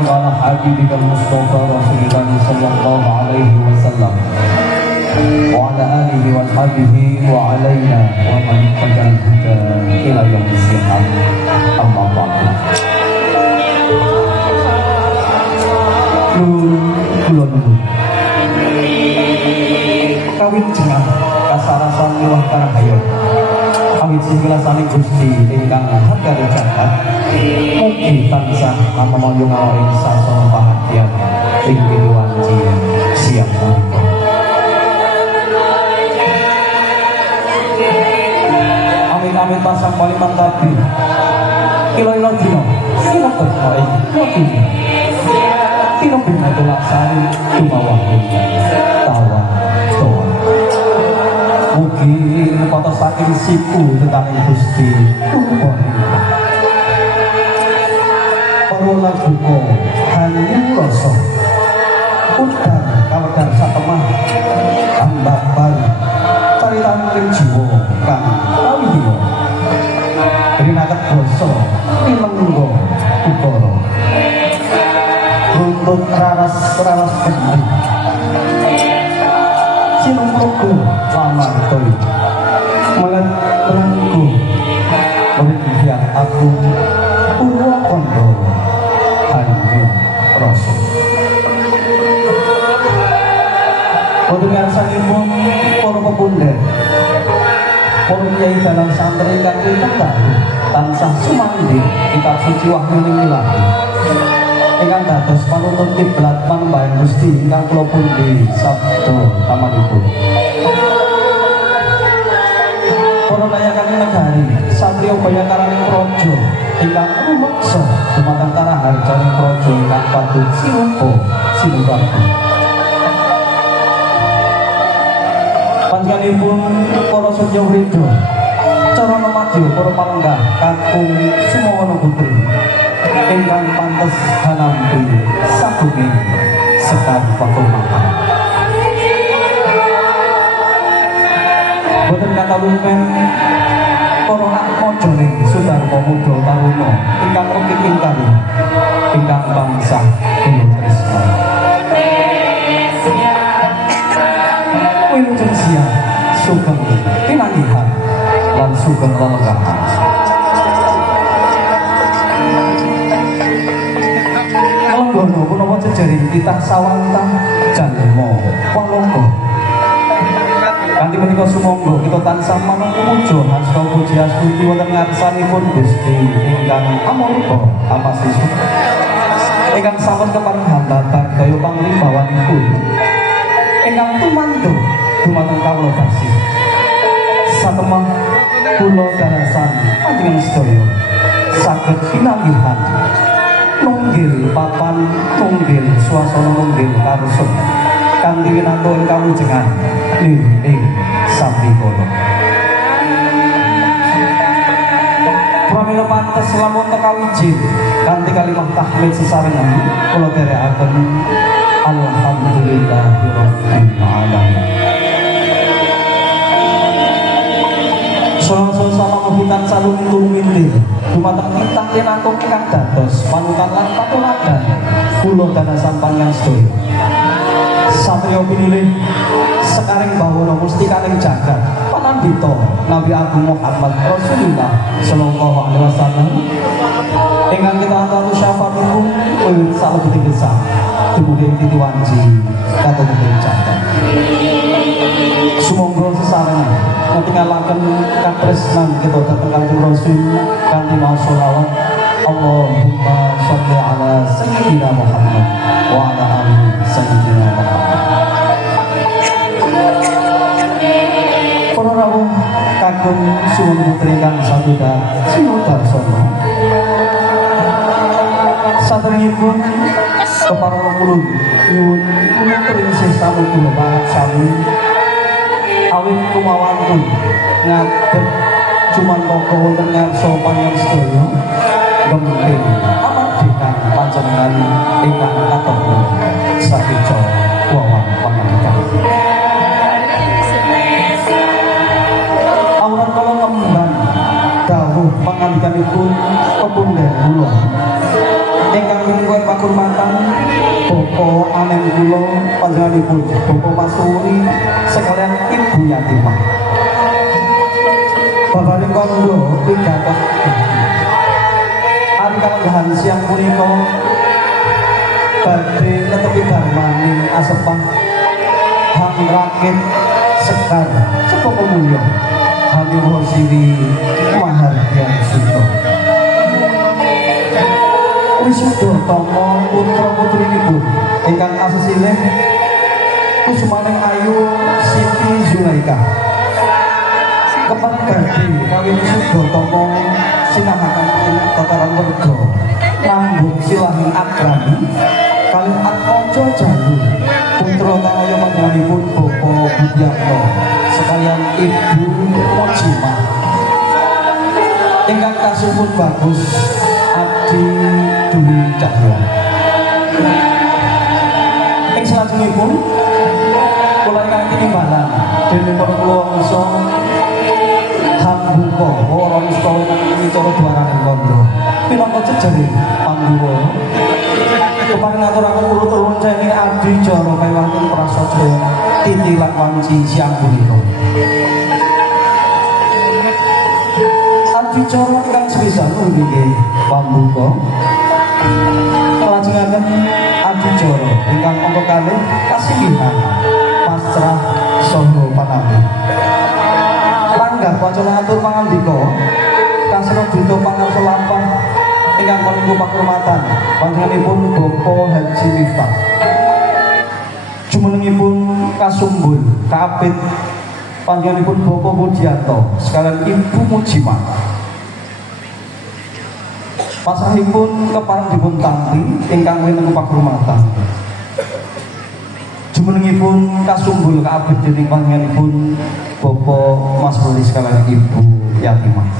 على حبيبك المصطفى رسول الله صلى الله عليه وسلم وعلى آله وصحبه وعلينا ومن اتبع الهدى إلى يوم الدين أما بعد. Kula nuwun kawit jenengan kasarasan miwah karahayon awit singlasane Gusti ingkang harga jagat mugi tansah mamoyo ngawaring sasana bahagia ing piwanci siang menika. Amin pasang paliman tabi ilo-ilo dino sinapa wae mugi tino binato laksani tumawahi tawa toa mugi nepata saking siku tetaning Gusti tumponi para laguko hanyu rasa udan kawedan satemah ambapan caritaning jiwa kang kawihina rinaket basa minengga ukara runtut raras gendhi sinumruku lamartoy melengku meridian aku Purwokondo hanyu rasa boten ngarsanipun para pepundhen para kyai dalam santri kang tengah tansah sumandhi kitab suci Wahyuning Ilahi ingkang dados panuntun kiblat panembahan Gusti ingkang kula pundi sabda tamanipun. Para layakane negari satriya bayakaraning praja ingkang rumeksa dumateng karaharjaning praja ingkang patut sinupa sinuraga. Panjenenganipun para sedya wreda carana madya para palenggah kakung Sumawana Putri ingkang pantes hanampi sagunging sekar pakurmatan. Boten katawumen para atmajaning Sudarma Muda Taruna ingkang ukit ingkang ingkang bangsa kula tresna. Wilujeng siang sugeng pinanggihan lan sugeng lelenggahan. Lenggono punapa jejaring titah sawantah jalma walangga. Kanthi menika sumangga kita tansah manungsa hasta puji astuti wonten ngarsanipun Gusti ingkang amurka amasisu. Ingkang sampun kepareng hambatan daya panglimbawanipun. Ingkang tumandung dumateng kawula tasih. Satemah kula darasan panjenengan sedaya saged pinanggihan nunggil papan nunggil suasana nunggil karusun kanthi winanto ing kawijengan ing sambikala. Pramila pantes lamun tekawijin kanthi kalimah tahmid sesarengan kula dherekaken alhamdulillahirabbil alamin. Salam hutan salung tuminti dumateng titah tinangkung ingkang dados panutan lan patuladan kula danasan panjenengan sedaya. Satriya pinilih sekaring bawana mustikaning jagat panandhita Nabi Agung Muhammad Rasulullah sallallahu alaihi wasallam ingkang kita aturi syafaatipun wiwit salebeting gesang dumugi titi wanci katutuping jagat. Sumangga sesarengan ngatingalaken katresnan kita dhateng Kanjeng Rasul kanthi maos sholawat Allahumma sholli ala sayyidina Muhammad wa ala ali sayyidina Muhammad. Para rawuh kagem suwun putri kang satunggal sinudarsana. Saderengipun kepareng kula nyuwun kula prinsip samuga pangat sami awit kumawantun ngadeg cumantaka wonten ngarsa panjenengan sedaya gemping amardikan panjenengan ingkang katemu sakeca wawan pangandikan. Aurat kala kembang dawuh pangandikanipun pepundhen kula ingkang mungguh pakurmatan Bapak anen kula panjenenganipun Bapak Pasuri sekalian Ibu Yatimah. Bapak kondo pidatos ari kalenggahan siang punika badhe netepi darmaning asepah hang rakit sekar sepopo mulya hamiwa siri mahargyan suto wisuda tama putra putrinipun ingkang asesilih kusumaning ayu Siti Zulaika keparenggadhe kawin wisuda tama sinahaken ing tataran werga lambung silahing akrami kalih Atmaja Jalu putra kaya panjenenganipun Bapak Budyatno sekalian Ibu Mojimah ingkang kasumpun bagus Adi Dwi Cahya. Ing salajengipun kula ingkang tinimbalan dening para kula hambuka ora istawa micara dwaraning kandha pinangka jejere panduwa keparing ngaturaken kula turun ceni adicara kawonten prasaja titilan wanci siang punika. Adicara ingkang sepisan nggih pambuka lajengaken adicara ingkang angka kalih kasinggihan pasrah saha panawi langgah wacana atur pangandika kasana duta pangarsa lampah ingkang kalungguh pakurmatan panjenenganipun Bapak Haji Miftah jumenengipun kasumbul kaapit panjenenganipun Bapak Budyatno sekalian Ibu Mojimah pasrahipun kepareng dipun tampi ingkang winten pakurmatan jumenengipun kasumbul kaabet dening panjenenganipun Bapak Mas Ruli sekalian Ibu Yatimah.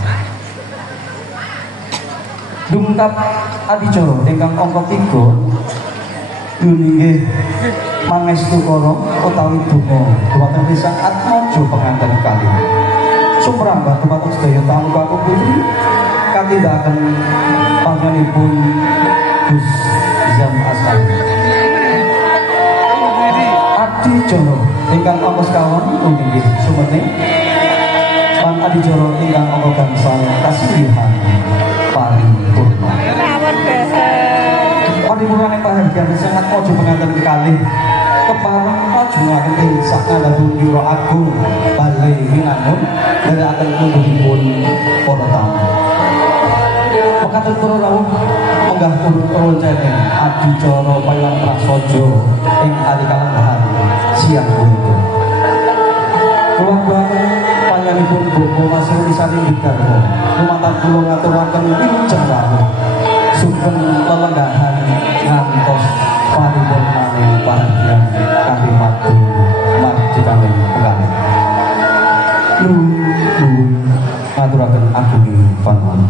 Dumkap adicara ingkang angka 3 inggih mangestu kala utawi donga dhumateng pisan Atmaja penganten kalih. Sumrambah dhumateng sedaya tamu kakung putri katindakaken panjenenganipun Gus Zam Asal. Adicara ingkang angka sekawan inggih sumene lan adicara ingkang angka gangsal kasilihan paripurna. Paripurna pahargyan sangat Atmaja penganten kalih kepareng majunaken ing sakalaipun yura agung balai winangun nderekaken kunjungipun para tamu. Mekaten para rawuh menggah turun cene adicara payon prasaja ing ari kalenggahan siang punika. Keluarga panjenenganipun Bapak Mas Ruli saking Widarta lumantar kula ngaturaken wilujeng rawuh sugeng lelenggahan ngantos paripurnaning pahargyan kanthi madu margikaning penggalih. Nuwun ngaturaken agunging panuwun.